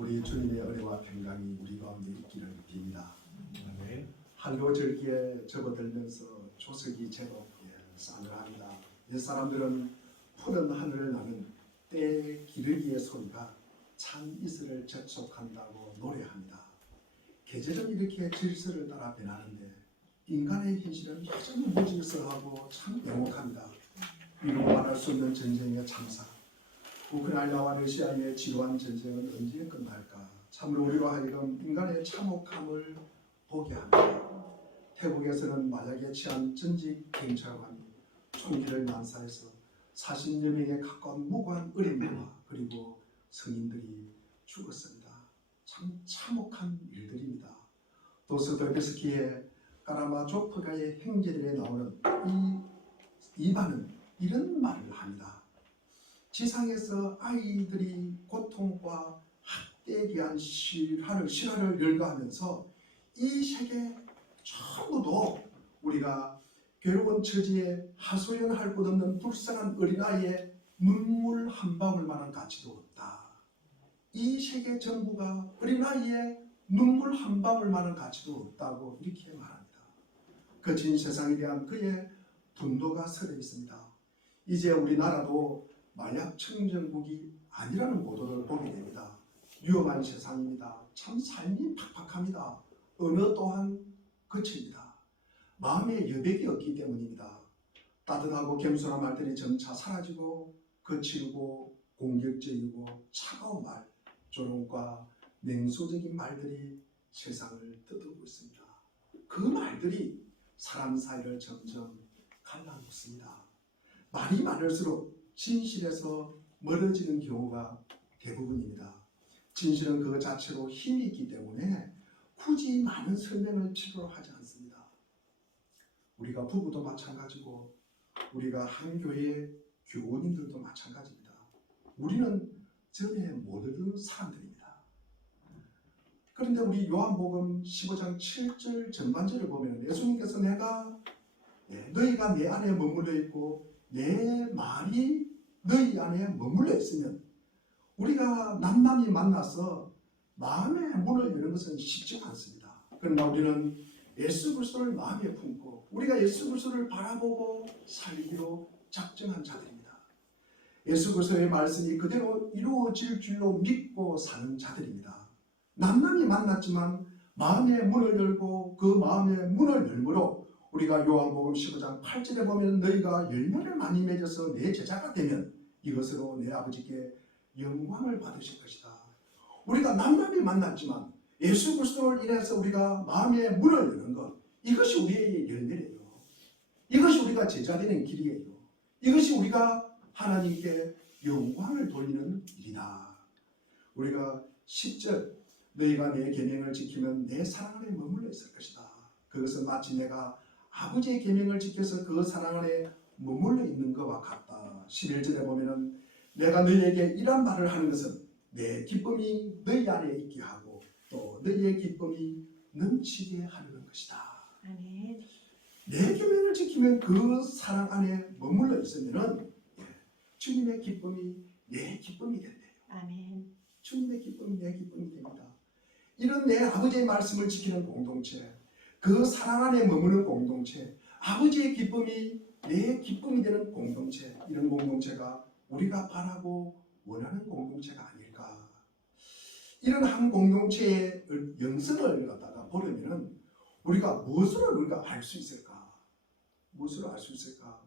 우리 주님의 은혜와 평강이 우리 가운데 있기를 빕니다. 아멘. 한로 절기에 접어들면서 조석이 제법 싸늘합니다. 이 사람들은 푸른 하늘을 나는 때 기르기의 소리가 참 이슬을 접속한다고 노래합니다. 계절은 이렇게 질서를 따라 변하는데 인간의 현실은 여전히 무질서하고 참 냉혹합니다. 이루 말할 수 없는 전쟁의 참사, 우크라이나와 러시아의 지루한 전쟁은 언제 끝날까? 참으로 우리로 하여금 인간의 참혹함을 보게 합니다. 태국에서는 마약에 취한 전직 경찰관이 총기를 난사해서 40여 명에 가까운 무고한 어린이와 그리고 성인들이 죽었습니다. 참 참혹한 일들입니다. 도스토옙스키의 까라마조프가의 행제들에 나오는 이반은 이런 말을 합니다. 지상에서 아이들이 고통과 학대에 대한 실화를 열거하면서 이 세계 전부도 우리가 괴로운 처지에 하소연할 것 없는 불쌍한 어린아이의 눈물 한 방울만한 가치도 없다. 이 세계 전부가 어린아이의 눈물 한 방울만한 가치도 없다고 이렇게 말합니다. 거친 세상에 대한 그의 분노가 서려 있습니다. 이제 우리나라도 마약 청정국이 아니라는 보도를 보게 됩니다. 위험한 세상입니다. 참 삶이 팍팍합니다. 언어 또한 거칩니다. 마음에 여백이 없기 때문입니다. 따뜻하고 겸손한 말들이 점차 사라지고 거칠고 공격적이고 차가운 말, 조롱과 냉소적인 말들이 세상을 뜯어오고 있습니다. 그 말들이 사람 사이를 점점 갈라놓습니다. 말이 많을수록 진실에서 멀어지는 경우가 대부분입니다. 진실은 그 자체로 힘이 있기 때문에 굳이 많은 설명을 필요로 하지 않습니다. 우리가 부부도 마찬가지고 우리가 한 교회의 교우님들도 마찬가지입니다. 우리는 전에 못 얻은 사람들입니다. 그런데 우리 요한복음 15장 7절 전반절을 보면 예수님께서 너희가 내 안에 머물러 있고 내 말이 너희 안에 머물러 있으면 우리가 남남이 만나서 마음의 문을 여는 것은 쉽지 않습니다. 그러나 우리는 예수 그리스도를 마음에 품고 우리가 예수 그리스도를 바라보고 살기로 작정한 자들입니다. 예수 그리스도의 말씀이 그대로 이루어질 줄로 믿고 사는 자들입니다. 남남이 만났지만 마음의 문을 열고 그 마음의 문을 열므로 우리가 요한복음 15장 8절에 보면 너희가 열매를 많이 맺어서 내 제자가 되면 이것으로 내 아버지께 영광을 받으실 것이다. 우리가 남남이 만났지만 예수 그리스도를 인해서 우리가 마음의 문을 여는 것, 이것이 우리의 열매예요. 이것이 우리가 제자되는 길이에요. 이것이 우리가 하나님께 영광을 돌리는 일이다. 우리가 10절 너희가 내 계명을 지키면 내 사랑 안에 머물러 있을 것이다. 그것은 마치 내가 아버지의 계명을 지켜서 그 사랑 안에 머물러 있는 것과 같다. 11절에 보면은 내가 너희에게 이런 말을 하는 것은 내 기쁨이 너희 안에 있게 하고 또 너희의 기쁨이 넘치게 하려는 것이다. 아멘. 내 계명을 지키면 그 사랑 안에 머물러 있으면은 주님의 기쁨이 내 기쁨이 된대요. 아멘. 주님의 기쁨이 내 기쁨이 됩니다. 이런 내 아버지의 말씀을 지키는 공동체, 그 사랑 안에 머무는 공동체, 아버지의 기쁨이 내 기쁨이 되는 공동체, 이런 공동체가 우리가 바라고 원하는 공동체가 아닐까. 이런 한 공동체의 영성을 갖다가 보려면 우리가 무엇으로 우리가 알 수 있을까? 무엇으로 알 수 있을까?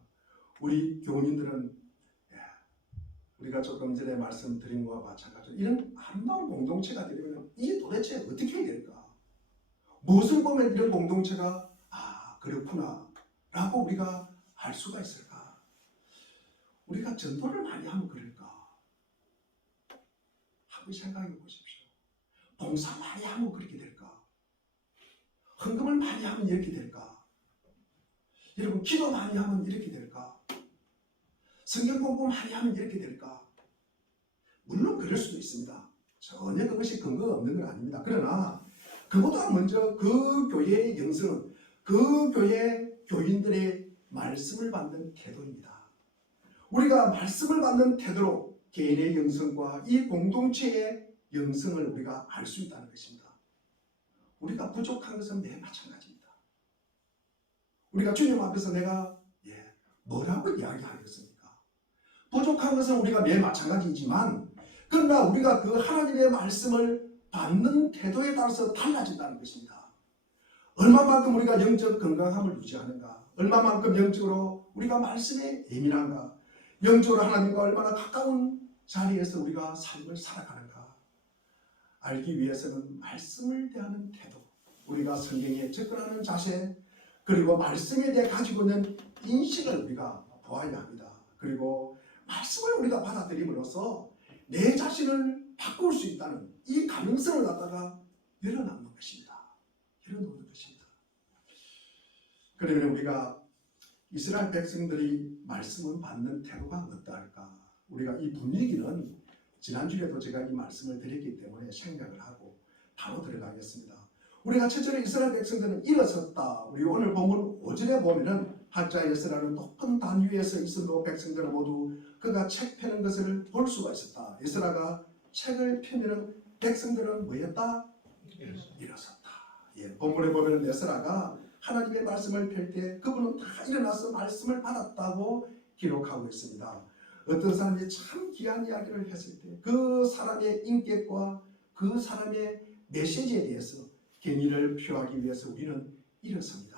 우리 교우님들은 우리가 조금 전에 말씀드린 것과 마찬가지로 이런 아름다운 공동체가 되려면 이게 도대체 어떻게 해야 될까? 무엇을 보면 이런 공동체가 그렇구나 라고 우리가 알 수가 있을까? 우리가 전도를 많이 하면 그럴까? 한번 생각해 보십시오. 봉사 많이 하면 그렇게 될까? 헌금을 많이 하면 이렇게 될까? 여러분 기도 많이 하면 이렇게 될까? 성경 공부 많이 하면 이렇게 될까? 물론 그럴 수도 있습니다. 전혀 그것이 근거가 없는 건 아닙니다. 그러나 그보다 먼저 그 교회의 영성은 그 교회 교인들의 말씀을 받는 태도입니다. 우리가 말씀을 받는 태도로 개인의 영성과 이 공동체의 영성을 우리가 알 수 있다는 것입니다. 우리가 부족한 것은 매 마찬가지입니다. 우리가 주님 앞에서 내가 뭐라고 이야기하겠습니까? 부족한 것은 우리가 매 마찬가지이지만 그러나 우리가 그 하나님의 말씀을 받는 태도에 따라서 달라진다는 것입니다. 얼마만큼 우리가 영적 건강함을 유지하는가, 얼마만큼 영적으로 우리가 말씀에 예민한가, 영적으로 하나님과 얼마나 가까운 자리에서 우리가 삶을 살아가는가 알기 위해서는 말씀을 대하는 태도, 우리가 성경에 접근하는 자세, 그리고 말씀에 대해 가지고 있는 인식을 우리가 보아야 합니다. 그리고 말씀을 우리가 받아들임으로써 내 자신을 바꿀 수 있다는 이 가능성을 갖다가 열어놓는 것입니다. 열어놓는 것입니다. 그러면 우리가 이스라엘 백성들이 말씀을 받는 태도가 어떠할까? 우리가 이 분위기는 지난주에도 제가 이 말씀을 드렸기 때문에 생각을 하고 바로 들어가겠습니다. 우리가 첫째로 이스라엘 백성들은 일어섰다. 우리 오늘 본문 5절에 보면은 학자 에스라는 높은 단 위에서 있어도 백성들은 모두 그가 책 펴는 것을 볼 수가 있었다. 에스라가 책을 펴면은 백성들은 뭐였다? 일어섰다. 본문에 보면 에스라가 하나님의 말씀을 펼 때 그분은 다 일어나서 말씀을 받았다고 기록하고 있습니다. 어떤 사람이 참 귀한 이야기를 했을 때 그 사람의 인격과 그 사람의 메시지에 대해서 경의를 표하기 위해서 우리는 일어섭니다.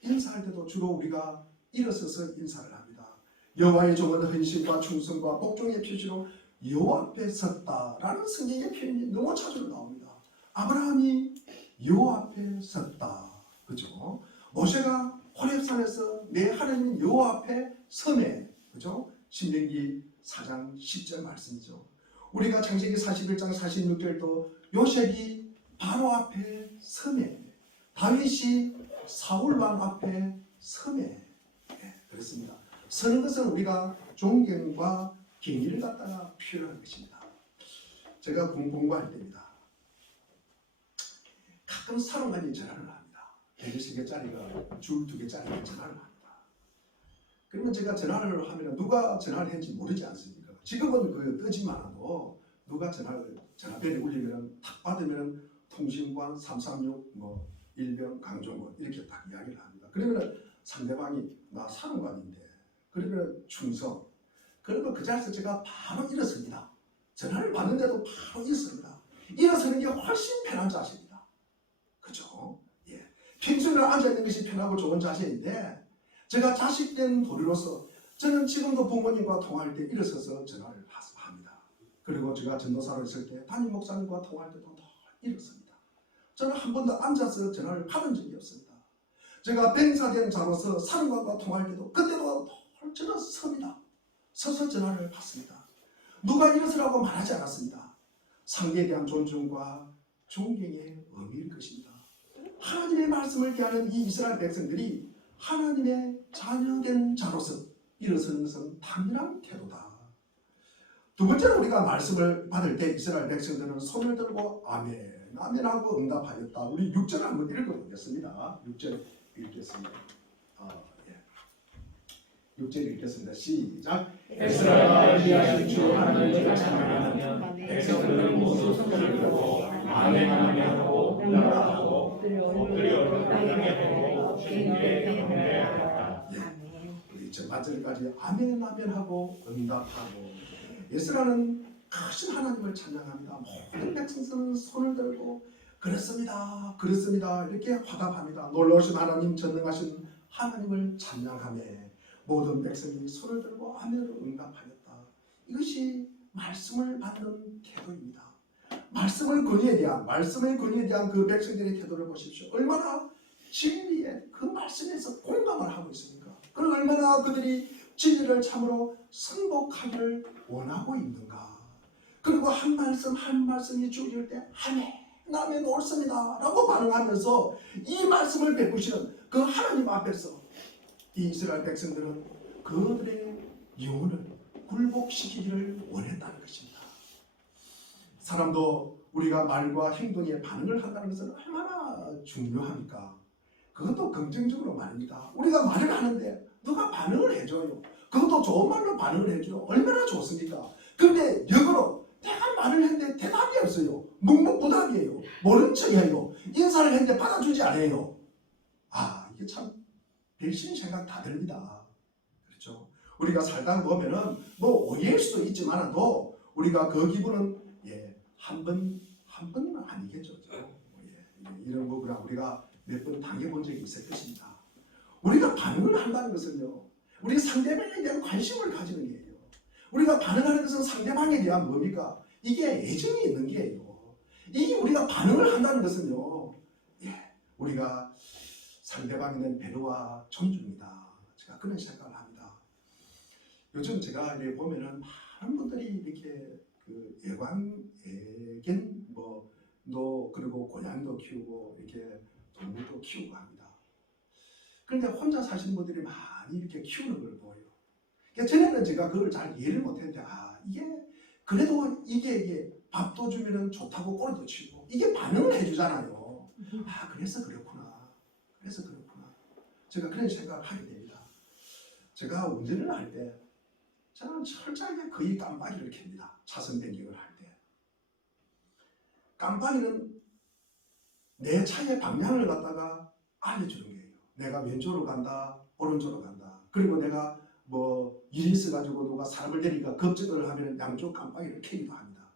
인사할 때도 주로 우리가 일어서서 인사를 합니다. 여호와의 종은 헌신과 충성과 복종의 표시로 여호와 앞에 섰다라는 성경의 표현이 너무 자주 나옵니다. 아브라함이 여호와 앞에 섰다. 그죠? 모세가 호렙산에서 내 하나님 여호와 앞에 서매. 그죠? 신명기 4장 10절 말씀이죠. 우리가 창세기 41장 46절도 요셉이 바로 앞에 서매, 다윗이 사울왕 앞에 서매. 그렇습니다. 서는 것은 우리가 존경과 경의를 갖다가 표현하는 것입니다. 제가 공부할 때입니다. 가끔 사람간이 전화를 합니다. 103개짜리가 줄 2개짜리가 전화를 합니다. 그러면 제가 전화를 하면 누가 전화를 했는지 모르지 않습니까? 지금은 그 뜨지만 않아도 누가 전화벨이 울리면 탁 받으면 통신관 336 일병 강종원 이렇게 딱 이야기를 합니다. 그러면 상대방이 나 사령관인데 그러면 충성. 그러면 그 자리에서 제가 바로 일어섭니다. 전화를 받는데도 바로 일어섭니다. 일어서는 게 훨씬 편한 자세입니다. 그죠? 평소에는 앉아있는 것이 편하고 좋은 자세인데 제가 자식된 도리로서 저는 지금도 부모님과 통화할 때 일어서서 전화를 합니다. 그리고 제가 전도사로 있을 때 담임 목사님과 통화할 때도 일어섭니다. 저는 한 번도 앉아서 전화를 받은 적이 없습니다. 제가 병사된 자로서 사령관과 통화할 때도 그때도 저는 섭니다. 서서 전화를 받습니다. 누가 일어서라고 말하지 않았습니다. 상대에 대한 존중과 존경의 의미일 것입니다. 하나님의 말씀을 대하는 이 이스라엘 백성들이 하나님의 자녀된 자로서 일어서는 것은 당연한 태도다. 두 번째로 우리가 말씀을 받을 때 이스라엘 백성들은 손을 들고 아멘, 아멘하고 응답하였다. 우리 6절 한번 읽어보겠습니다. 6절 읽겠습니다. 6절 읽겠습니다. 시작. 에스라가 일하신 주 하나님을 찬양하며 백성들은 모두 손을 들고 아멘 아멘하고 응답하고 엎드려 땅에 대고 주님께 경배하였다. 우리 저 마절까지 아멘 아멘하고 응답하고 에스라는 크신 하나님을 찬양합니다. 모든 백성들은 손을 들고 그렇습니다, 그렇습니다 이렇게 화답합니다. 놀라우신 하나님, 전능하신 하나님을 찬양하며 모든 백성이 손을 들고 아멘으로 응답하였다. 이것이 말씀을 받는 태도입니다. 말씀의 권위에 대한 그 백성들의 태도를 보십시오. 얼마나 진리에 그 말씀에서 공감을 하고 있습니까? 그리고 얼마나 그들이 진리를 참으로 승복하기를 원하고 있는가. 그리고 한 말씀이 주어질 때 아멘 옳습니다 라고 반응하면서 이 말씀을 베푸시는 그 하나님 앞에서 이 이스라엘 백성들은 그들의 영혼을 굴복시키기를 원했다는 것입니다. 사람도 우리가 말과 행동에 반응을 한다는 것은 얼마나 중요합니까? 그것도 긍정적으로 말입니다. 우리가 말을 하는데 누가 반응을 해줘요. 그것도 좋은 말로 반응을 해줘요. 얼마나 좋습니까? 그런데 역으로 내가 말을 했는데 대답이 없어요. 묵묵부답이에요. 모른 척이에요. 인사를 했는데 받아주지 않아요. 아, 이게 참 별신 생각 다 듭니다. 그렇죠? 우리가 살다 보면은 뭐 오해일 수도 있지만도 우리가 그 기분은 한 번은 아니겠죠. 이런 거구나 우리가 몇 번 당해본 적이 있을 것입니다. 우리가 반응을 한다는 것은요, 우리 상대방에 대한 관심을 가지는 거예요. 우리가 반응하는 것은 상대방에 대한 뭡니까? 이게 애정이 있는 게예요. 이게 우리가 반응을 한다는 것은요, 우리가 상대방에 대한 배려와 존중이다. 제가 그런 생각을 합니다. 요즘 제가 이렇게 보면은 많은 분들이 이렇게 그 애완 너 그리고 고양이도 키우고 이렇게 동물도 키우고 합니다. 그런데 혼자 사시는 분들이 많이 이렇게 키우는 걸 보여요. 그러니까 전에는 제가 그걸 잘 이해를 못했는데 이게 그래도 이게 밥도 주면은 좋다고 꼬리도 치고 이게 반응을 해주잖아요. 그래서 그렇구나. 제가 그런 생각을 하게 됩니다. 제가 운전을 할 때 저는 철저하게 거의 깜빡이를 켭니다. 차선 변경을 할 때. 깜빡이는 내 차의 방향을 갖다가 알려주는 거예요. 내가 왼쪽으로 간다, 오른쪽으로 간다. 그리고 내가 뭐 일이 있어가지고 누가 사람을 데리니까 급정거를 하면 양쪽 깜빡이를 켜기도 합니다.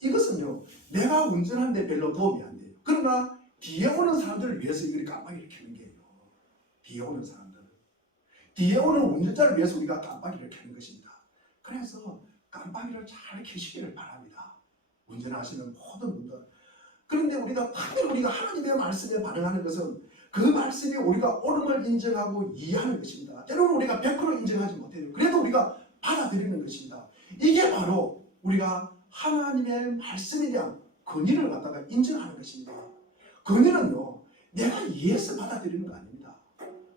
이것은요, 내가 운전하는데 별로 도움이 안 돼요. 그러나 뒤에 오는 사람들을 위해서 이걸 깜빡이를 켜는 거예요. 뒤에 오는 사람들. 뒤에 오는 운전자를 위해서 우리가 깜빡이를 켜는 것입니다. 그래서 깜빡이를 잘 켜시기를 바랍니다. 운전하시는 모든 분들. 그런데 우리가 반대로 우리가 하나님의 말씀에 반응하는 것은 그 말씀이 우리가 옳음을 인정하고 이해하는 것입니다. 때로는 우리가 100% 인정하지 못해요. 그래도 우리가 받아들이는 것입니다. 이게 바로 우리가 하나님의 말씀에 대한 권위를 갖다가 인정하는 것입니다. 권위는요, 내가 이해해서 받아들이는 거 아닙니다.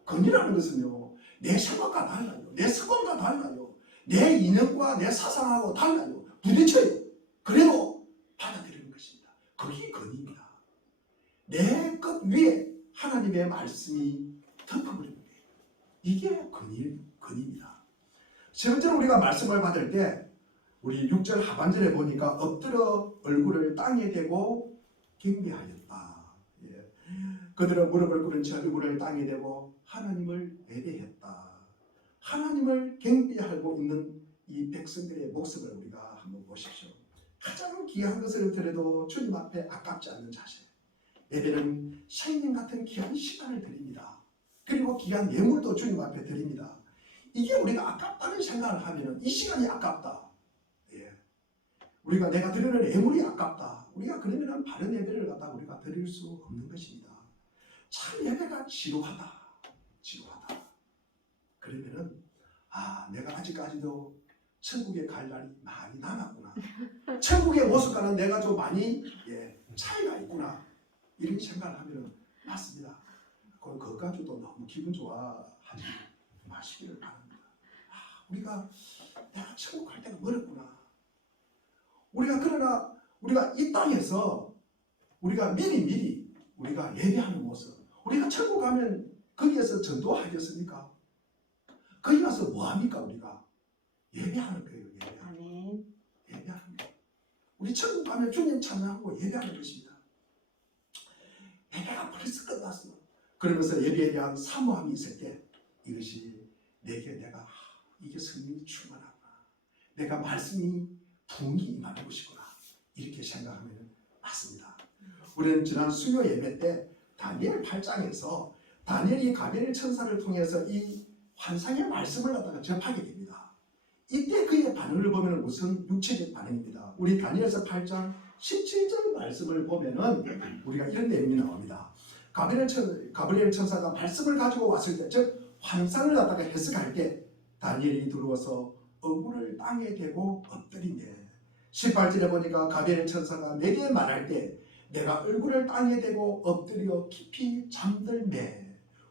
권위라는 것은요, 내 생각과 달라요. 내 습관과 달라요. 내 이념과 내 사상하고 달라요. 부딪혀요. 그래도 받아들이는 것입니다. 그게 권위입니다. 내 것 위에 하나님의 말씀이 덮어버리는 거예요. 이게 권위입니다. 세 번째로 우리가 말씀을 받을 때 우리 6절 하반절에 보니까 엎드려 얼굴을 땅에 대고 경배하였다. 그들은 무릎을 꿇은 채 얼굴을 땅에 대고 하나님을 예배했다. 하나님을 경배하고 있는 이 백성들의 모습을 우리가 한번 보십시오. 가장 귀한 것을 드려도 주님 앞에 아깝지 않는 자세. 예배는 생명 같은 귀한 시간을 드립니다. 그리고 귀한 예물도 주님 앞에 드립니다. 이게 우리가 아깝다는 생각을 하면 이 시간이 아깝다. 우리가 내가 드리는 예물이 아깝다. 우리가 그러면 바른 예배를 갖다 우리가 드릴 수 없는 것입니다. 참 예배가 지루하다. 그러면은 내가 아직까지도 천국에 갈 날이 많이 남았구나. 천국의 모습과는 내가 좀 많이 차이가 있구나. 이런 생각을 하면 맞습니다. 그거 가지고도 너무 기분 좋아하지 마시기를 바랍니다. 우리가 내가 천국 갈 때가 멀었구나. 그러나 우리가 이 땅에서 우리가 미리 우리가 예배하는 모습. 우리가 천국 가면 거기에서 전도하겠습니까? 거기 가서 뭐 합니까? 우리가 예배하는 거예요. 예배하는 거예요. 우리 천국 가면 주님 찬양하고 예배하는 것입니다. 예배가 벌써 끝났어. 그러면서 예배에 대한 사모함이 있을 때 이것이 내게 이게 성령이 충만하구나. 내가 말씀이 부흥이 임하는 것이구나. 이렇게 생각하면 맞습니다. 우리는 지난 수요 예배 때 다니엘 8장에서 다니엘이 가브리엘 천사를 통해서 이 환상의 말씀을 갖다가 접하게 됩니다. 이때 그의 반응을 보면 무슨 육체적 반응입니다. 우리 다니엘서 8장 17절 말씀을 보면은 우리가 이런 내용이 나옵니다. 가브리엘 천사가 말씀을 가지고 왔을 때, 즉 환상을 갖다가 해석할 때 다니엘이 들어와서 얼굴을 땅에 대고 엎드리네. 18절에 보니까 가브리엘 천사가 내게 말할 때 내가 얼굴을 땅에 대고 엎드려 깊이 잠들매.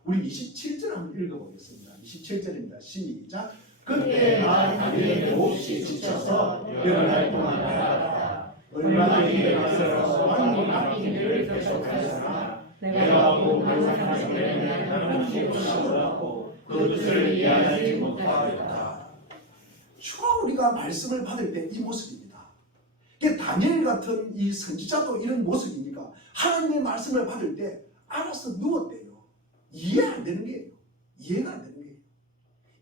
우리 27절 한번 읽어보겠습니다. 27절입니다. 시작. 그때 나 다니엘이 몹시 지쳐서 여러 날 동안 나아갔다. 얼마나 이에 앞서서 왕이 맡긴 일을 계속하였으나 내가 본 환상의 때문에 나는 힘없이 올랐고 그 뜻을 이해하지 못하였다. 주가 우리가 말씀을 받을 때 이 모습입니다. 다니엘 같은 이 선지자도 이런 모습이니까 하나님의 말씀을 받을 때 알아서 누웠대요. 이해 안 되는 거예요. 이해가 안 되는 거예요.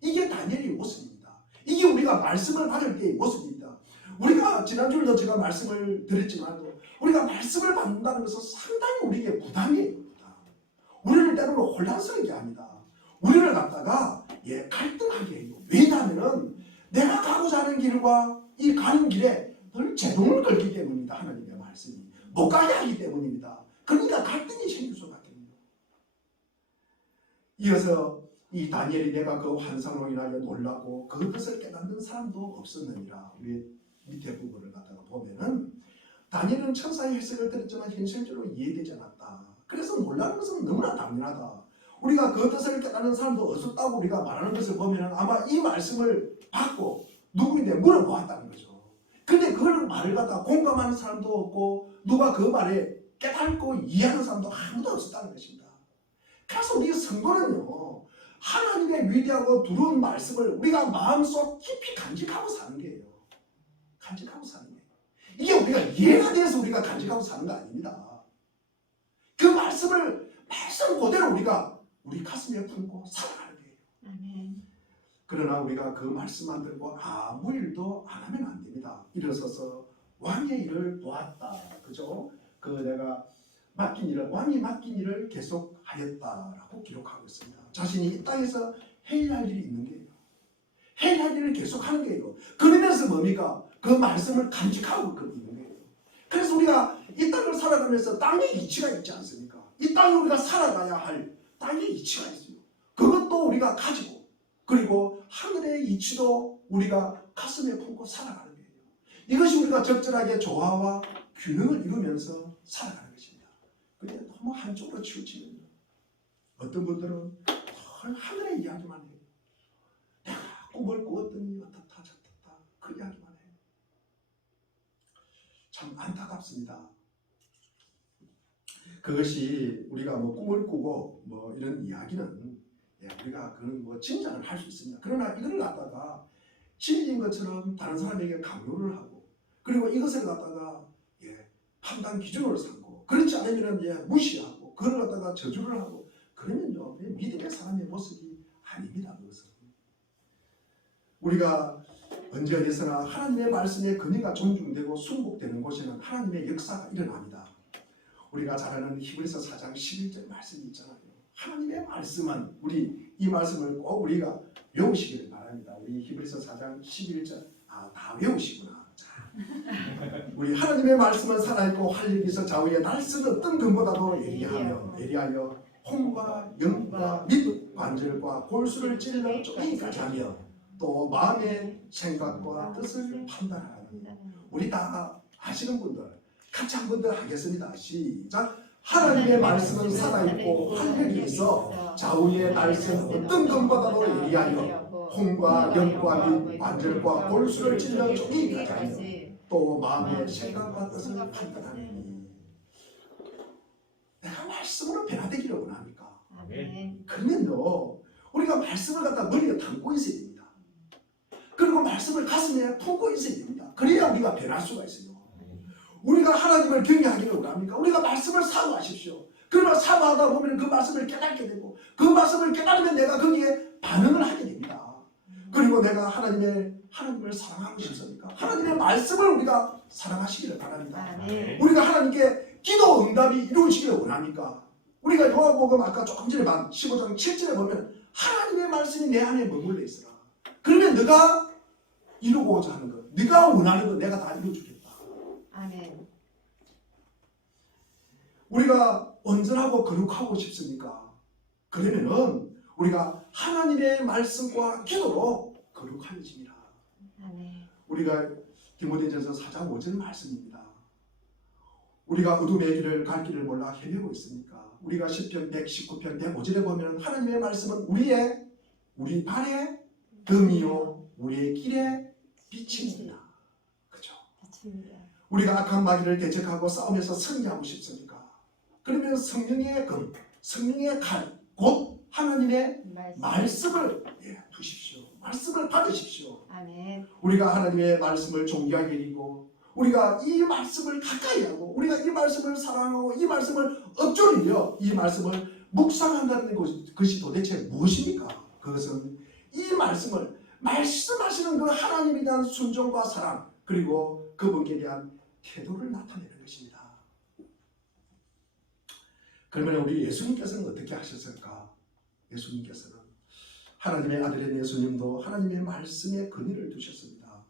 이게 다니엘의 모습입니다. 이게 우리가 말씀을 받을 때의 모습입니다. 우리가 지난주에도 제가 말씀을 드렸지만 우리가 말씀을 받는다는 것은 상당히 우리에게 부담이에요. 부담. 우리를 때로는 혼란스럽게 합니다. 우리를 갖다가 갈등하게 해요. 왜냐하면 내가 가고자 하는 길과 이 가는 길에 늘 제동을 걸기 때문입니다. 하나님의 말씀이 못 가게 하기 때문입니다. 그러니까 갈등이 생길 수밖에 없습니다. 이어서 이 다니엘이 내가 그 환상으로 인하여 놀라고 그 뜻을 깨닫는 사람도 없었느니라. 우리 밑에 부분을 갖다가 보면은 다니엘은 천사의 해석을 들었지만 현실적으로 이해되지 않았다. 그래서 놀라는 것은 너무나 당연하다. 우리가 그 뜻을 깨닫는 사람도 없었다고 우리가 말하는 것을 보면은 아마 이 말씀을 받고 누구인데 물어보았다는 거죠. 근데 그걸 말을 갖다 공감하는 사람도 없고 누가 그 말에 깨닫고 이해하는 사람도 아무도 없었다는 것입니다. 그래서 우리 성도는요, 하나님의 위대하고 두려운 말씀을 우리가 마음속 깊이 간직하고 사는 거예요. 간직하고 사는 거예요. 이게 우리가 이해가 돼서 우리가 간직하고 사는 거 아닙니다. 그 말씀을 말씀 그대로 우리가 우리 가슴에 품고 살아가는 거예요. 아멘. 그러나 우리가 그 말씀만 들고 아무 일도 안 하면 안 됩니다. 일어서서 왕의 일을 보았다. 그죠? 그 내가 맡긴 일을, 왕이 맡긴 일을 계속 하였다라고 기록하고 있습니다. 자신이 이 땅에서 해야 할 일이 있는 거예요. 해야 할 일을 계속 하는 거예요. 그러면서 뭡니까? 그 말씀을 간직하고 있는 거예요. 그래서 우리가 이 땅을 살아가면서 땅의 이치가 있지 않습니까? 이 땅에 우리가 살아가야 할 땅의 이치가 있어요. 그것도 우리가 가지고 그리고 하늘의 이치도 우리가 가슴에 품고 살아가는 거예요. 이것이 우리가 적절하게 조화와 균형을 이루면서 살아가는 것입니다. 근데 너무 한쪽으로 치우치면 어떤 분들은 하늘의 이야기만 해요. 내가 꿈을 꾸었더니 어떻다 저떻다 그 이야기만 해요. 참 안타깝습니다. 그것이 우리가 뭐 꿈을 꾸고 뭐 이런 이야기는 우리가 그런 뭐 진단을 할 수 있습니다. 그러나 이걸 갖다가 진리인 것처럼 다른 사람에게 강요를 하고 그리고 이것을 갖다가 판단 기준으로 삼고 그렇지 않으면 무시하고 그걸 갖다가 저주를 하고 그러면요 믿음의 사람의 모습이 아닙니다. 그것은 우리가 언제 어디서나 하나님의 말씀의 근위가 존중되고 순복되는 곳에는 하나님의 역사가 일어납니다. 우리가 잘 아는 히브리서 4장 11절 말씀이 있잖아요. 하나님의 말씀은 우리 이 말씀을 꼭 우리가 외우시기를 바랍니다. 우리 히브리서 4장 11절 다 외우시구나. 자, 우리 하나님의 말씀은 살아있고 활력이 있어 좌우에 날선 어떤 금보다도 예리하여 혼과 영과 및 관절과 골수를 찔러 쪼개기까지 하며 또 마음의 생각과 뜻을 판단하는 우리 다 아시는 분들 같이 한 번 더 하겠습니다. 시작. 하나님의 말씀은 살아있고 활력이 있어 좌우에 날선 어떤 것보다도 예리하여 혼과 영과 및 관절과 골수를 찔러 쪼개기까지 하며 또 마음의 생각과 뜻을 판단하니 내가 말씀으로 변화되기를 원합니까? 그러면요 우리가 말씀을 갖다 머리에 담고 있어야 됩니다. 그리고 말씀을 가슴에 품고 있어야 됩니다. 그래야 우리가 변할 수가 있어요. 우리가 하나님을 경외하기를 원합니까? 우리가 말씀을 사모하십시오. 그러면 사모하다 보면 그 말씀을 깨닫게 되고 그 말씀을 깨달으면 내가 거기에 반응을 하게 됩니다. 그리고 내가 하나님을 사랑하고 싶습니까? 하나님의 말씀을 우리가 사랑하시기를 바랍니다. 우리가 하나님께 기도 응답이 이루어지기를 원합니까? 우리가 요한복음 아까 조금 전에 15장 7절에 보면 하나님의 말씀이 내 안에 머물러 있으라. 그러면 네가 이루고자 하는 것, 네가 원하는 것 내가 다 이루어주겠다. 아멘. 우리가 온전하고 거룩하고 싶습니까? 그러면은 우리가 하나님의 말씀과 기도로 거룩하여집니다. 아멘. 우리가 디모데전서 4장 5절 말씀입니다. 우리가 어둠의 길을 갈 길을 몰라 헤매고 있습니까? 우리가 시편 119편 105절에 보면 하나님의 말씀은 우리 발의 덤이요 우리의 길에 빛입니다. 그죠? 우리가 악한 마귀를 대적하고 싸우면서 승리하고 싶습니까? 그러면 성령의 금, 성령의 칼, 곧 하나님의 말씀을 두십시오. 말씀을 받으십시오. 아멘. 우리가 하나님의 말씀을 존귀하게 여기고 우리가 이 말씀을 가까이 하고 우리가 이 말씀을 사랑하고 이 말씀을 엎조리며 이 말씀을 묵상한다는 것이 도대체 무엇입니까? 그것은 이 말씀을 말씀하시는 그 하나님에 대한 순종과 사랑 그리고 그분께 대한 태도를 나타내는 것입니다. 그러면 우리 예수님께서는 어떻게 하셨을까? 예수님께서는 하나님의 아들인 예수님도 하나님의 말씀에 근위를 두셨습니다.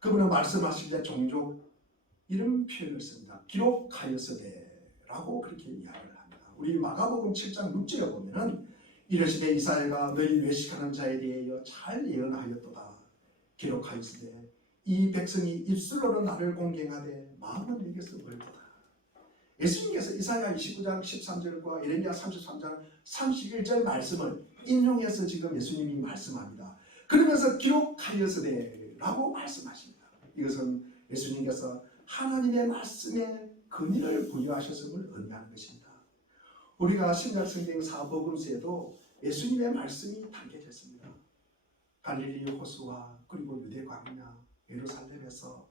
그분은 말씀하실 때 종종 이런 표현을 씁니다. 기록하였으되라고 그렇게 이야기를 합니다. 우리 마가복음 7장 6절에 보면은 이르시되 이사야가 너희 외식하는 자에 대하여 잘 예언하였도다. 기록하였으되 이 백성이 입술로는 나를 공경하되 마음은 내게서 멀도다. 예수님께서 이사야 29장 13절과 예레미야 33장 31절 말씀을 인용해서 지금 예수님이 말씀합니다. 그러면서 기록하였으되라고 말씀하십니다. 이것은 예수님께서 하나님의 말씀에 근위를 부여하셨음을 의미하는 것입니다. 우리가 신약성경 사복음서에도 예수님의 말씀이 담겨졌습니다. 갈릴리 호수와 그리고 유대 광야 예루살렘에서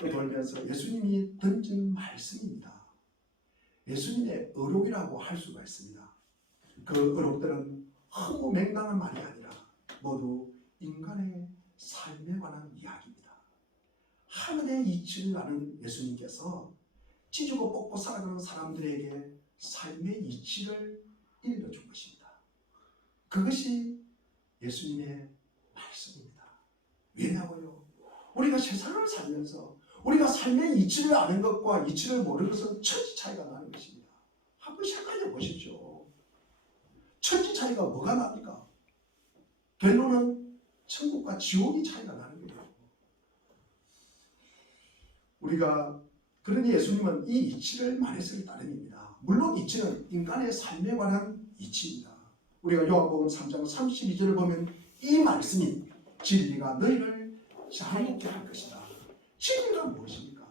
돌면서 예수님이 던진 말씀입니다. 예수님의 의록이라고 할 수가 있습니다. 그 의록들은 허무맹랑한 말이 아니라 모두 인간의 삶에 관한 이야기입니다. 하늘의 이치를 아는 예수님께서 찢고 뽑고 살아가는 사람들에게 삶의 이치를 일러준 것입니다. 그것이 예수님의 말씀입니다. 왜냐고요? 우리가 세상을 살면서 우리가 삶의 이치를 아는 것과 이치를 모르는 것은 천지 차이가 나는 것입니다. 한번 생각해 보십시오. 천지 차이가 뭐가 납니까? 결론은 천국과 지옥이 차이가 나는 거예요. 우리가 그러니 예수님은 이 이치를 말했을 따름입니다. 물론 이치는 인간의 삶에 관한 이치입니다. 우리가 요한복음 3장 32절을 보면 이 말씀이 진리가 너희를 자유롭게 할 것이다. 진리가 무엇입니까?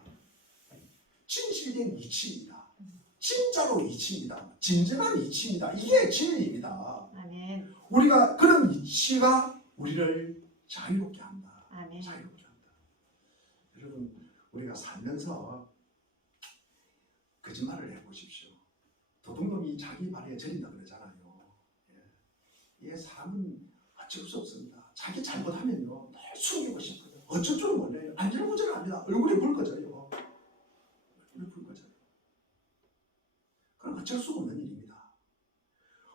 진실된 이치입니다. 진짜로 이치입니다. 진정한 이치입니다. 이게 진리입니다. 아멘. 우리가 그런 이치가 우리를 자유롭게 한다. 아멘. 자유롭게 한다. 여러분 우리가 살면서 거짓말을 해보십시오. 도둑놈이 자기 말에 절인다 그러잖아요. 예, 사람은 어쩔 수 없습니다. 자기 잘못하면요 늘 숨기고 싶어요. 어쩔 줄 몰라요. 안절부절 합니다. 얼굴에 불 꺼져요. 얼굴에 불 꺼져요. 그건 어쩔 수 없는 일입니다.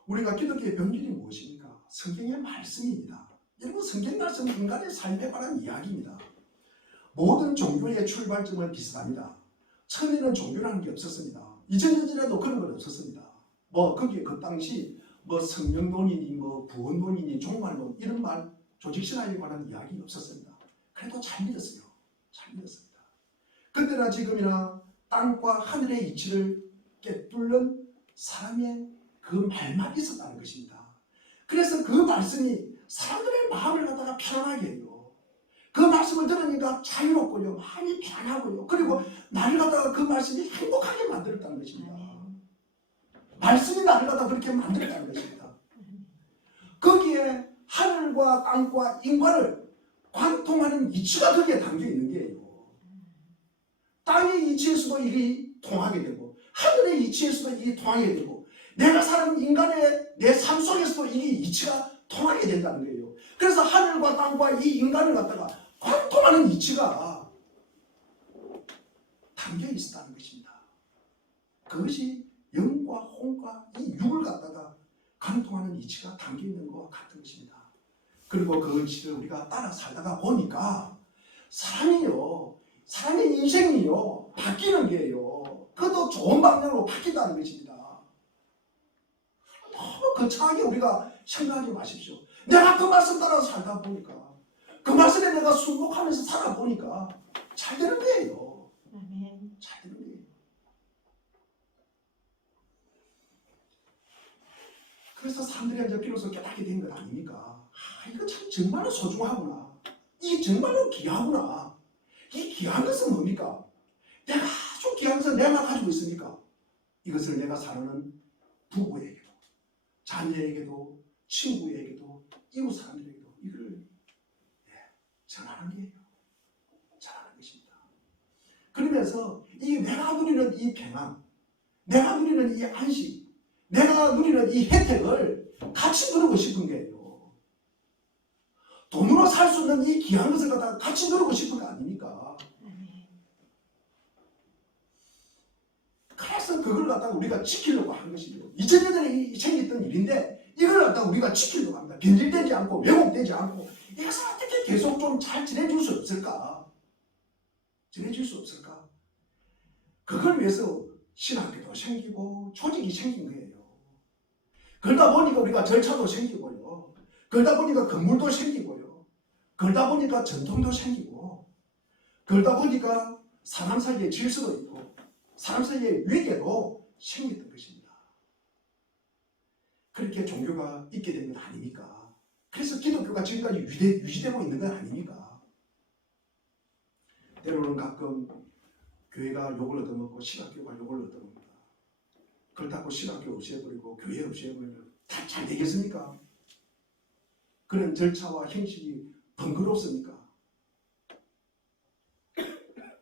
우리가 기독교의 병균이 무엇입니까? 성경의 말씀입니다. 여러분 성경 말씀은 인간의 삶에 관한 이야기입니다. 모든 종교의 출발점은 비슷합니다. 처음에는 종교라는 게 없었습니다. 이전에도 그런 건 없었습니다. 거기에 그 당시 성령론이니 구원론이니 종말론 이런 말 조직신화에 관한 이야기 없었습니다. 그래도 잘 믿었어요. 잘 믿었습니다. 그때나 지금이나 땅과 하늘의 이치를 깨뚫는 사람의 그 말만 있었다는 것입니다. 그래서 그 말씀이 사람들의 마음을 갖다가 편안하게 해요. 그 말씀을 들으니까 자유롭고요. 마음이 편하고요. 그리고 나를 갖다가 그 말씀이 행복하게 만들었다는 것입니다. 말씀이 나를 갖다가 그렇게 만들었다는 것입니다. 거기에 하늘과 땅과 인간을 관통하는 이치가 거기에 담겨 있는 게예요. 땅의 이치에서도 이게 통하게 되고 하늘의 이치에서도 이게 통하게 되고 내가 사는 인간의 내 삶 속에서도 이 이치가 통하게 된다는 거예요. 그래서 하늘과 땅과 이 인간을 갖다가 관통하는 이치가 담겨 있었다는 것입니다. 그것이 영과 혼과 이 육을 갖다가 관통하는 이치가 담겨 있는 것과 같은 것입니다. 그리고 그 이치를 우리가 따라 살다가 보니까 사람의 인생이요 바뀌는 게요. 그것도 좋은 방향으로 바뀐다는 것입니다. 너무 거창하게 우리가 생각하지 마십시오. 내가 그 말씀 따라 살다 보니까 그 말씀에 내가 순복하면서 살아보니까 잘 되는 거예요. 잘 되는 거예요. 그래서 사람들이 이제 비로소 깨닫게 된 것 아닙니까? 이거 참 정말로 소중하구나. 이게 정말로 귀하구나. 이 귀한 것은 뭡니까? 내가 아주 귀한 것은 내가 가지고 있으니까 이것을 내가 사랑하는 부부에게도 자녀에게도 친구에게도 이웃 사람들에게도 이걸 전하는 게예요. 전하는 것입니다. 그러면서 이 내가 누리는 이 평안, 내가 누리는 이 안식, 내가 누리는 이 혜택을 같이 누리고 싶은 거예요. 돈으로 살 수 없는 이 귀한 것을 갖다가 같이 누리고 싶은 거 아닙니까? 그래서 그걸 갖다가 우리가 지키려고 한 것이죠. 2000년 전에 생겼던 일인데 이걸 갖다가 우리가 지키려고 합니다. 변질되지 않고 왜곡되지 않고 이것을 어떻게 계속 좀 잘 지내줄 수 없을까? 지내줄 수 없을까? 그걸 위해서 신학교도 생기고 조직이 생긴 거예요. 그러다 보니까 우리가 절차도 생기고요. 그러다 보니까 건물도 생기고요. 그러다 보니까 전통도 생기고 그러다 보니까 사람 사이에 질서도 있고 사람 사이에 위계도 생겼던 것입니다. 그렇게 종교가 있게 된 건 아닙니까? 그래서 기독교가 지금까지 유지되고 있는 건 아닙니까? 때로는 가끔 교회가 욕을 얻어먹고 신학교가 욕을 얻어먹는다. 그렇다고 신학교 없애버리고 교회 없애버리면 다 잘 되겠습니까? 그런 절차와 형식이 번거롭습니까?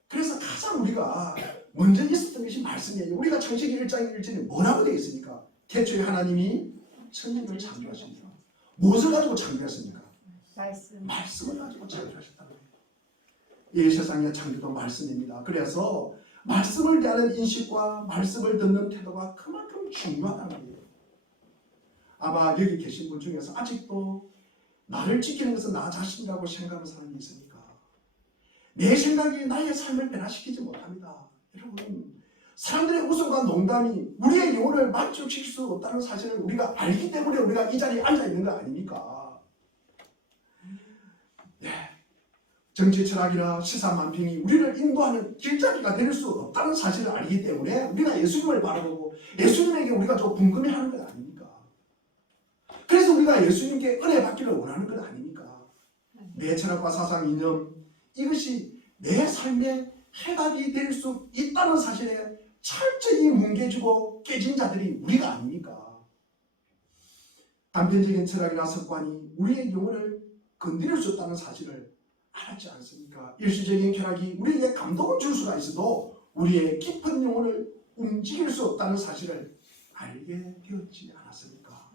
그래서 가장 우리가 먼저 있었던 것이 말씀이에요. 우리가 창세기 1장 1절에 뭐라고 되어 있습니까? 태초에 하나님이 천지를 창조하십니다. 무엇을 가지고 창조했습니까? 말씀을 가지고 창조하셨다는 거예요. 이 세상의 창조도 말씀입니다. 그래서 말씀을 대하는 인식과 말씀을 듣는 태도가 그만큼 중요하다는 거예요. 아마 여기 계신 분 중에서 아직도 나를 지키는 것은 나 자신이라고 생각하는 사람이 있습니까? 내 생각이 나의 삶을 변화시키지 못합니다. 여러분, 사람들의 웃음과 농담이 우리의 영혼을 만족시킬 수 없다는 사실을 우리가 알기 때문에 우리가 이 자리에 앉아 있는 거 아닙니까? 네. 정치 철학이나 시사만평이 우리를 인도하는 길잡이가 될 수 없다는 사실을 알기 때문에 우리가 예수님을 바라보고 예수님에게 우리가 좀 궁금해하는 것 아닙니까? 그래서 우리가 예수님께 은혜 받기를 원하는 것 아닙니까? 내 철학과 사상 이념 이것이 내 삶의 해답이 될 수 있다는 사실에 철저히 뭉개지고 깨진 자들이 우리가 아닙니까? 단편적인 철학이나 습관이 우리의 영혼을 건드릴 수 없다는 사실을 알았지 않습니까? 일시적인 쾌락이 우리에게 감동을 줄 수가 있어도 우리의 깊은 영혼을 움직일 수 없다는 사실을 알게 되었지 않았습니까?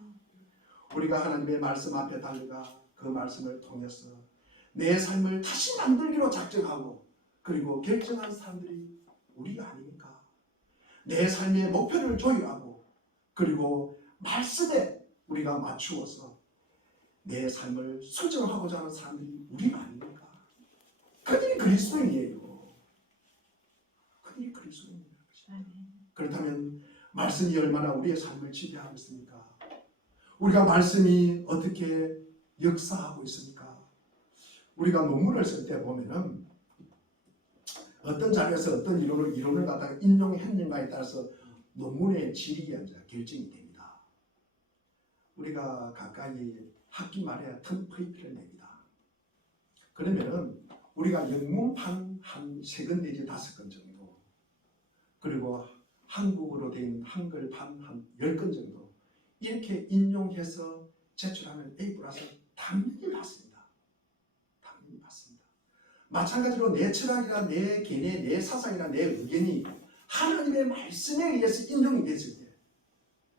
우리가 하나님의 말씀 앞에 달려가 그 말씀을 통해서 내 삶을 다시 만들기로 작정하고 그리고 결정한 사람들이 우리가 아닙니까? 내 삶의 목표를 조율하고 그리고 말씀에 우리가 맞추어서 내 삶을 수정하고자 하는 사람들이 우리가 아닙니까? 그들이 그리스도인이에요. 그들이 그리스도인이라는 것입니다. 그렇다면 말씀이 얼마나 우리의 삶을 지배하고 있습니까? 우리가 말씀이 어떻게 역사하고 있습니까? 우리가 논문을 쓸 때 보면은 어떤 자리에서 어떤 이론을 갖다가 인용했는가에 따라서 논문의 질이 이제 결정이 됩니다. 우리가 가까이 학기 말에 텀프이트를 냅니다. 그러면은 우리가 영문판 한 3권 내지 5권 정도 그리고 한국어로 된 한글판 한 10권 정도 이렇게 인용해서 제출하면 A 플러스 당연히 받습니다. 당연히 받습니다. 마찬가지로 내 철학이나 내 견해, 내 사상이나 내 의견이 하나님의 말씀에 의해서 인정이 됐을 때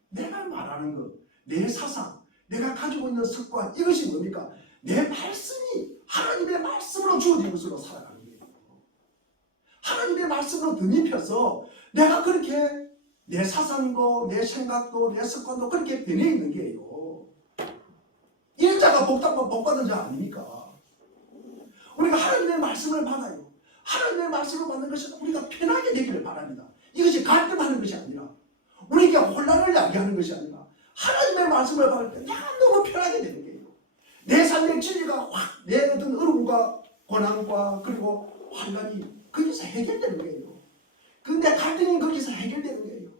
내가 말하는 것, 내 사상, 내가 가지고 있는 습관 이것이 뭡니까? 내 말씀이 하나님의 말씀으로 주어진 것으로 살아가는 거예요. 하나님의 말씀으로 덧입혀서 내가 그렇게 내 사상도 내 생각도 내 습관도 그렇게 변해 있는 게요. 이런 자가 복 받은 자 아닙니까? 우리가 하나님의 말씀을 받아요. 하나님의 말씀을 받는 것은 우리가 편하게 되기를 바랍니다. 이것이 갈등하는 것이 아니라 우리에게 혼란을 야기하는 것이 아니라 하나님의 말씀을 받을 때 내가 너무 편하게 되는 거예요. 내 삶의 진리가 확 내 어떤 어려움과 고난과 그리고 환란이 거기서 해결되는 거예요. 근데 갈등이 거기서 해결되는 거예요.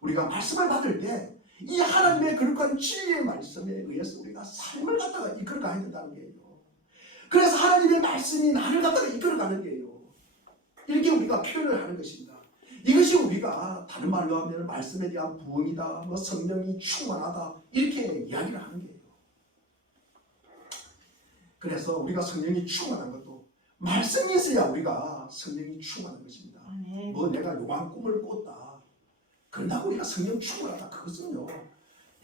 우리가 말씀을 받을 때 이 하나님의 거룩한 진리의 말씀에 의해서 우리가 삶을 갖다가 이끌어가야 된다는 거예요. 그래서 하나님의 말씀이 나를 갖다가 이끌어가는 거예요. 이렇게 우리가 표현을 하는 것입니다. 이것이 우리가 다른 말로 하면 말씀에 대한 부흥이다, 뭐 성령이 충만하다 이렇게 이야기를 하는 거예요. 그래서 우리가 성령이 충만한 것도 말씀이 있어야 우리가 다 성령이 충만한 것입니다. 아멘. 뭐 내가 요한 꿈을 꿨다, 그런다고 우리가 성령 충만하다, 그것은요,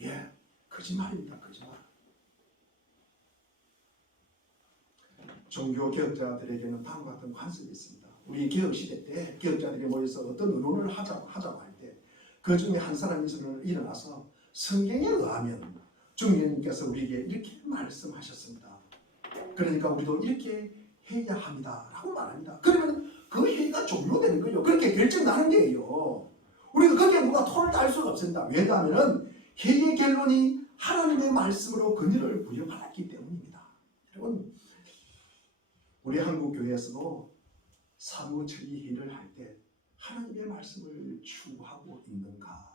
예, 거짓말입니다. 거짓말. 종교 개혁자들에게는 다음과 같은 관습이 있습니다. 우리 개혁 시대 때 개혁자들이 모여서 어떤 의논을 하자고 할 때 그 중에 한 사람이 일어나서 성경에 의하면 주님께서 우리에게 이렇게 말씀하셨습니다. 그러니까 우리도 이렇게 해야 합니다 라고 말합니다. 그러면 그 회의가 종료되는 거예요. 그렇게 결정나는 거예요. 우리가 거기에 누가 토를 달 수가 없습니다. 왜냐하면 회의의 결론이 하나님의 말씀으로 권위를 부여받았기 때문입니다. 여러분, 우리 한국 교회에서도 사무처리 회의를 할 때 하나님의 말씀을 추구하고 있는가?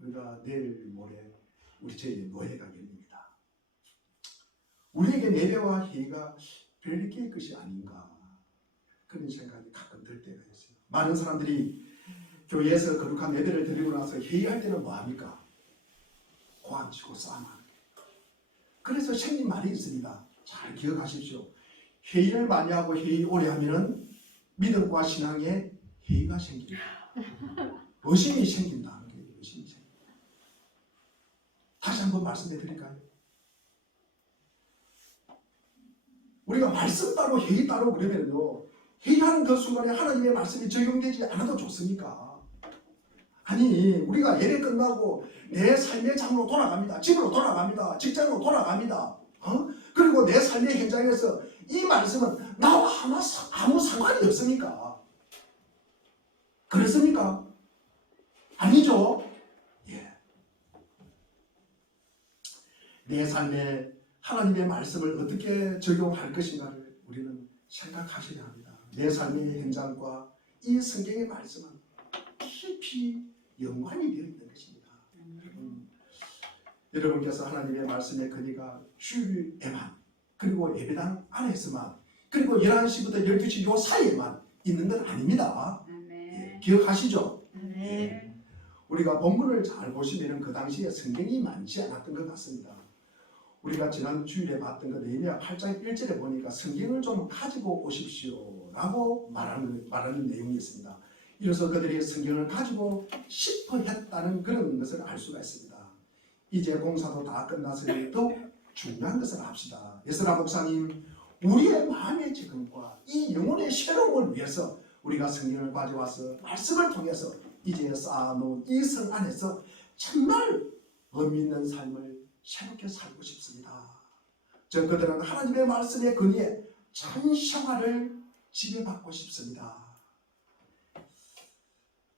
우리가 내일 모레 우리 저희 노회가 열립니다. 우리에게 예배와 회의가 별개의 것이 아닌가, 그런 생각이 가끔 들 때가 있어요. 많은 사람들이 교회에서 거룩한 예배를 드리고 나서 회의할 때는 뭐합니까? 고함치고 싸움하는 거예요. 그래서 생긴 말이 있습니다. 잘 기억하십시오. 회의를 많이 하고 회의 오래 하면 믿음과 신앙에 회의가 생깁니다. 의심이 생긴다는 게 의심이 생깁니다. 다시 한번 말씀해 드릴까요? 우리가 말씀 따로 회의 따로 그러면요, 회의하는 그 순간에 하나님의 말씀이 적용되지 않아도 좋습니까? 아니, 우리가 예배 끝나고 내 삶의 장으로 돌아갑니다. 집으로 돌아갑니다. 직장으로 돌아갑니다. 그리고 내 삶의 현장에서 이 말씀은 나와 아무 상관이 없습니까? 그렇습니까? 아니죠? 예. 내 삶에 하나님의 말씀을 어떻게 적용할 것인가를 우리는 생각하셔야 합니다. 내 삶의 현장과 이 성경의 말씀은 깊이 연관이 되어 있는 것입니다. 여러분께서 하나님의 말씀의 권위가 주일에만, 그리고 예배당 안에서만, 그리고 11시부터 12시 요 사이에만 있는 건 아닙니다. 예, 기억하시죠? 예. 우리가 본문을 잘 보시면 그 당시에 성경이 많지 않았던 것 같습니다. 우리가 지난 주일에 봤던 그 느헤미야 8장 1절에 보니까 성경을 좀 가지고 오십시오 라고 말하는 내용이 있습니다. 이로써 그들이 성경을 가지고 싶어 했다는 그런 것을 알 수가 있습니다. 이제 공사도 다 끝났으니 더욱 중요한 것을 합시다. 예스라 목사님, 우리의 마음의 지금과 이 영혼의 새로움을 위해서 우리가 성경을 가져와서 말씀을 통해서 이제 쌓아놓은 이 성 안에서 정말 의미 있는 삶을 새롭게 살고 싶습니다. 그들은 하나님의 말씀의 근위에 전 생활을 지배받고 싶습니다.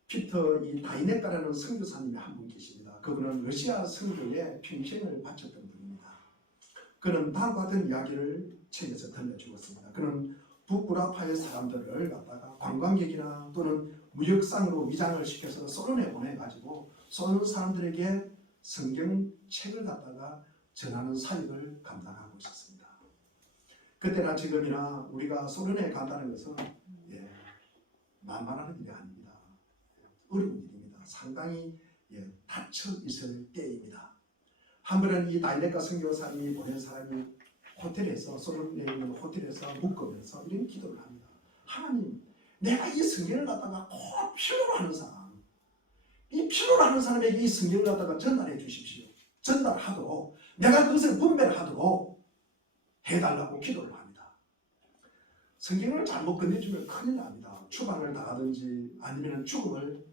피터 이 다이네카라는 선교사님이 한 분 계십니다. 그분은 러시아 선교에 평생을 바쳤던 분입니다. 그는 다음과 같은 이야기를 책에서 들려주었습니다. 그는 북구라파의 사람들을 갖다가 관광객이나 또는 무역상으로 위장을 시켜서 소련에 보내가지고 소련 사람들에게 성경책을 갖다가 전하는 사역을 감당하고 있었습니다. 그때나 지금이나 우리가 소련에 간다는 것은 만만한 일이 아닙니다. 어려운 일입니다. 상당히 닫혀 있을 때입니다. 한 번은 이 다이네카 선교사님이 보낸 사람이 호텔에서, 소련에 있는 호텔에서 묵으면서 이런 기도를 합니다. 하나님, 내가 이 성경을 갖다가 꼭 필요로 하는 사람, 이 필요로 하는 사람에게 이 성경을 갖다가 전달해 주십시오. 전달하도록, 내가 그것을 분별하도록 해달라고 기도를 합니다. 성경을 잘못 건네주면 큰일 납니다. 추방을 당하든지 아니면 죽음을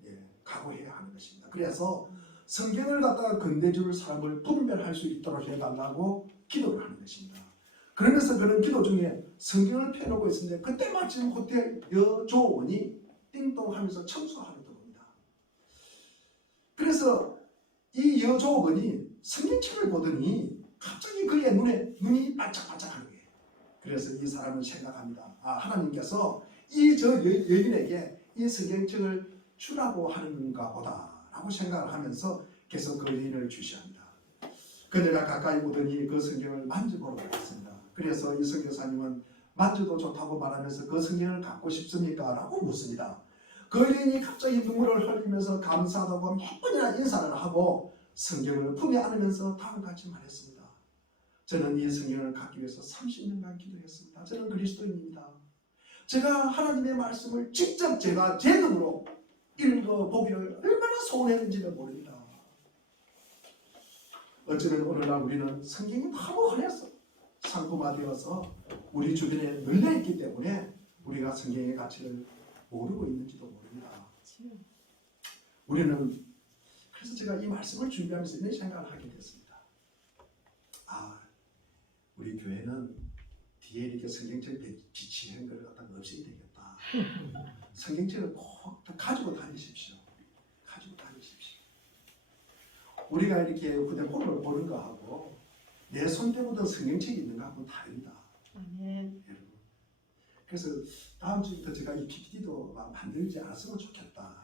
각오해야 하는 것입니다. 그래서 성경을 갖다가 건네줄 사람을 분별할 수 있도록 해달라고 기도를 하는 것입니다. 그러면서 그런 기도 중에 성경을 펴놓고 있었는데 그때 마침 호텔 여조원이 띵동 하면서 청소하러 들어옵니다. 그래서 이 여조원이 성경책을 보더니 갑자기 그의 눈이 반짝반짝하는 거예요. 그래서 이 사람은 생각합니다. 하나님께서 이 여인에게 이 성경책을 주라고 하는가 보다 라고 생각을 하면서 계속 그 여인을 주시합니다. 그녀가 가까이 오더니 그 성경을 만져보러 갔습니다. 그래서 이 선교사님은 만져도 좋다고 말하면서 그 성경을 갖고 싶습니까? 라고 묻습니다. 그 여인이 갑자기 눈물을 흘리면서 감사하다고 몇 번이나 인사를 하고 성경을 품에 안으면서 다음과 같이 말했습니다. 저는 이 성경을 갖기 위해서 30년간 기도했습니다. 저는 그리스도인입니다. 제가 하나님의 말씀을 직접 제가 제 눈으로 읽어보기를 얼마나 소원했는지는 모릅니다. 어쩌면 오늘날 우리는 성경이 너무 흔해서 상품화되어서 우리 주변에 널려있기 때문에 우리가 성경의 가치를 모르고 있는지도 모릅니다. 우리는 그래서 제가 이 말씀을 준비하면서 이런 생각을 하게 됐습니다. 우리 교회는 뒤에 이렇게 성경책 비치한 걸 갖다가 없애야 되겠다. 성경책을 꼭 가지고 다니십시오. 가지고 다니십시오. 우리가 이렇게 휴대폰을 보는 거하고 내 손때보다 성경책이 있는 거하고는 다릅니다. 아멘. 여러분. 그래서 다음 주부터 제가 이 PPT도 만들지 않았으면 좋겠다.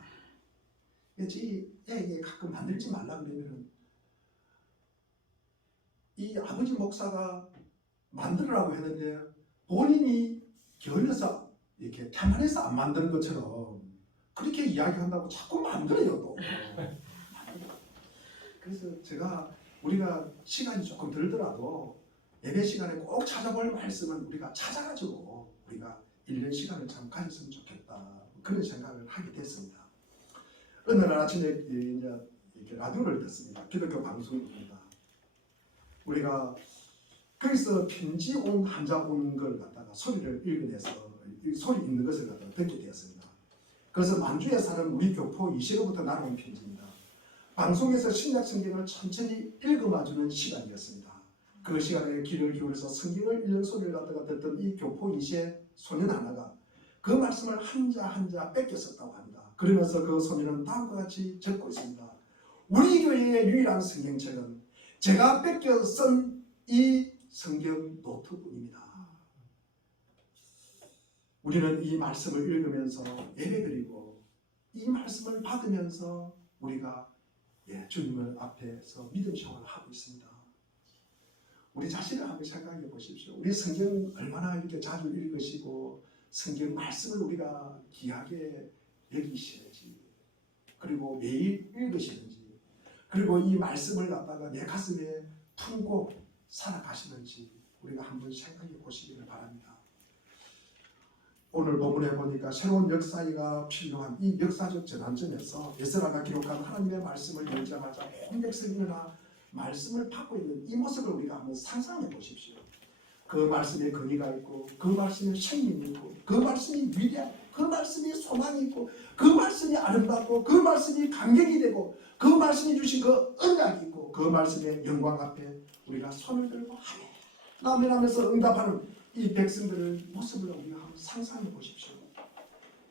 저희 애에게 가끔 만들지 말라 그러면은 이 아버지 목사가 만들으라고 했는데 본인이 게을러서 이렇게 태만해서 안 만드는 것처럼 그렇게 이야기한다고 자꾸 만들어요 또. 그래서 제가 우리가 시간이 조금 들더라도 예배 시간에 꼭 찾아볼 말씀은 우리가 찾아가지고 우리가 1년 시간을 참 가졌으면 좋겠다 그런 생각을 하게 됐습니다. 어느 날 아침에 이제 이렇게 라디오를 듣습니다. 기독교 방송입니다. 우리가 거기서 편지 온 환자 온 걸 갖다가 소리를 읽어내서 소리 읽는 것을 갖다가 듣게 되었습니다. 그래서 만주에 사는 우리 교포 이시로부터 날아온 편지입니다. 방송에서 신약 성경을 천천히 읽어봐주는 시간이었습니다. 그 시간에 귀를 기울여서 성경을 읽는 소리를 갖다가 듣던 이 교포 이시의 소년 하나가 그 말씀을 한자 한자 뺏겼었다고 합니다. 그러면서 그 소년은 다음과 같이 적고 있습니다. 우리 교회의 유일한 성경책은 제가 뺏겨 쓴 이 성경 노트북입니다. 우리는 이 말씀을 읽으면서 예배드리고 이 말씀을 받으면서 우리가 주님을 앞에서 믿음 생활을 하고 있습니다. 우리 자신을 한번 생각해 보십시오. 우리 성경 얼마나 이렇게 자주 읽으시고 성경 말씀을 우리가 귀하게 여기시는지 그리고 매일 읽으시는지 그리고 이 말씀을 갖다가 내 가슴에 품고 살아가시는지 우리가 한번 생각해 보시기를 바랍니다. 오늘 본문에 보니까 새로운 역사가 필요한 이 역사적 전환점에서 에스라가 기록한 하나님의 말씀을 열자마자 온 백성이 일어나 말씀을 받고 있는 이 모습을 우리가 한번 상상해 보십시오. 그 말씀에 근위가 있고 그 말씀에 생명이 있고 그 말씀이 위대하고 그 말씀이 소망이 있고 그 말씀이 아름답고 그 말씀이 감격이 되고 그 말씀이 주신 그 언약이 있고 그 말씀의 영광 앞에 우리가 손을 들고 아멘 하면서 응답하는 이 백성들의 모습을 우리가 한번 상상해 보십시오.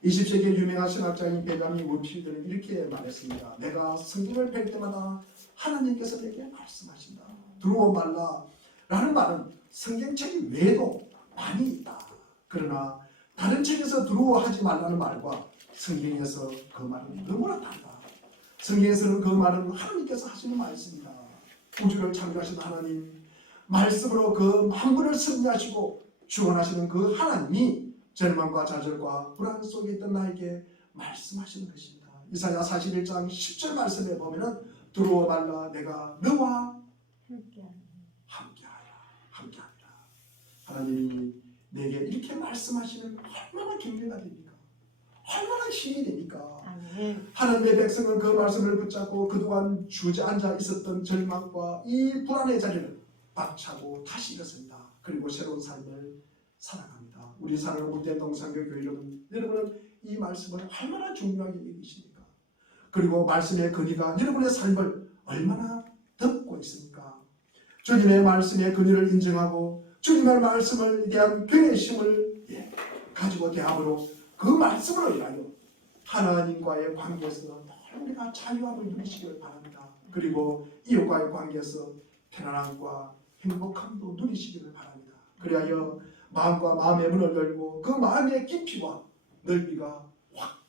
20세기의 유명한 신학자인 베냐민 워필드는 이렇게 말했습니다. 내가 성경을 뵐 때마다 하나님께서 내게 말씀하신다. 두려워 말라 라는 말은 성경책 외에도 많이 있다. 그러나 다른 책에서 두려워하지 말라는 말과 성경에서 그 말은 너무나 달라. 성경에서는 그 말은 하나님께서 하시는 말씀이다. 우주를 창조하신 하나님, 말씀으로 그 만물을 승리하시고 주원하시는 그 하나님이 절망과 좌절과 불안 속에 있던 나에게 말씀하시는 것입니다. 이사야 41장 10절 말씀에 보면은 두려워 말라 내가 너와 함께하리라. 하나님이 내게 이렇게 말씀하시면 얼마나 격려가 됩니까? 얼마나 힘이 됩니까? 아멘. 하나님의 백성은 그 말씀을 붙잡고 그동안 주저앉아 있었던 절망과 이 불안의 자리를 박차고 다시 일어섭니다. 그리고 새로운 삶을 살아갑니다. 우리 사랑하는 못된 동산교 교회 여러분은 이 말씀을 얼마나 중요하게 여기십니까? 그리고 말씀의 근위가 여러분의 삶을 얼마나 덮고 있습니까? 주님의 말씀의 근위를 인정하고 주님의 말씀을 대한 경외심을 가지고 대함으로 그 말씀으로 인하여 하나님과의 관계에서 우리가 자유함을 누리시길 바랍니다. 그리고 이웃과의 관계에서 편안함과 행복함도 누리시기를 바랍니다. 그리하여 마음과 마음의 문을 열고 그 마음의 깊이와 넓이가 확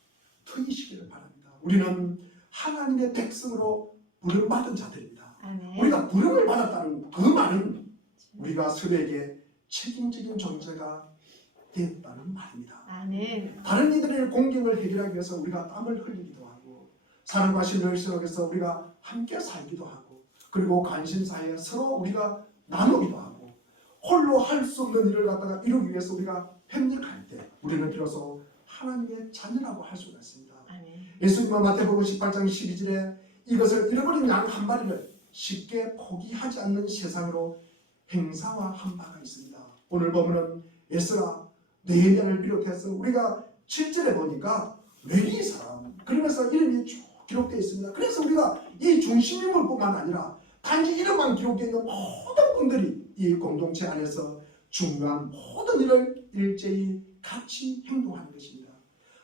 트이시기를 바랍니다. 우리는 하나님의 백성으로 부름받은 자들입니다. 아멘. 우리가 부름을 받았다는 그 말은 우리가 서로에게 책임적인 존재가 되었다는 말입니다. 아멘. 다른 이들의 공경을 해결하기 위해서 우리가 땀을 흘리기도 하고 사랑과 신뢰를 실어서 우리가 함께 살기도 하고 그리고 관심사에 서로 우리가 나누기도 하고 홀로 할 수 없는 일을 갖다가 이루기 위해서 우리가 협력할 때 우리는 비로소 하나님의 자녀라고 할 수가 있습니다. 아멘. 예수님은 마태복음 18장 12절에 이것을 잃어버린 양 한 마리를 쉽게 포기하지 않는 세상으로 행사화한 바가 있습니다. 오늘 보면은 에스라, 느헤미야를 비롯해서 우리가 7절에 보니까 레위 사람 그러면서 이름이 쭉 기록되어 있습니다. 그래서 우리가 이 중심인물뿐만 아니라 단지 이름만 기록되어 있는 모든 분들이 이 공동체 안에서 중요한 모든 일을 일제히 같이 행동하는 것입니다.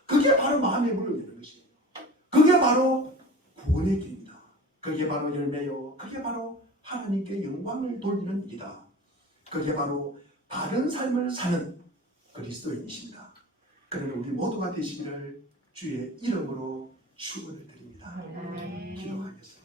그게 바로 마음의 문을 여는 것이에요. 그게 바로 구원의 길입니다. 그게 바로 열매요. 그게 바로 하나님께 영광을 돌리는 일이다. 그게 바로 바른 삶을 사는 그리스도인이십니다. 그러면 우리 모두가 되시기를 주의 이름으로 축원을 드립니다. 아멘. 기도하겠습니다.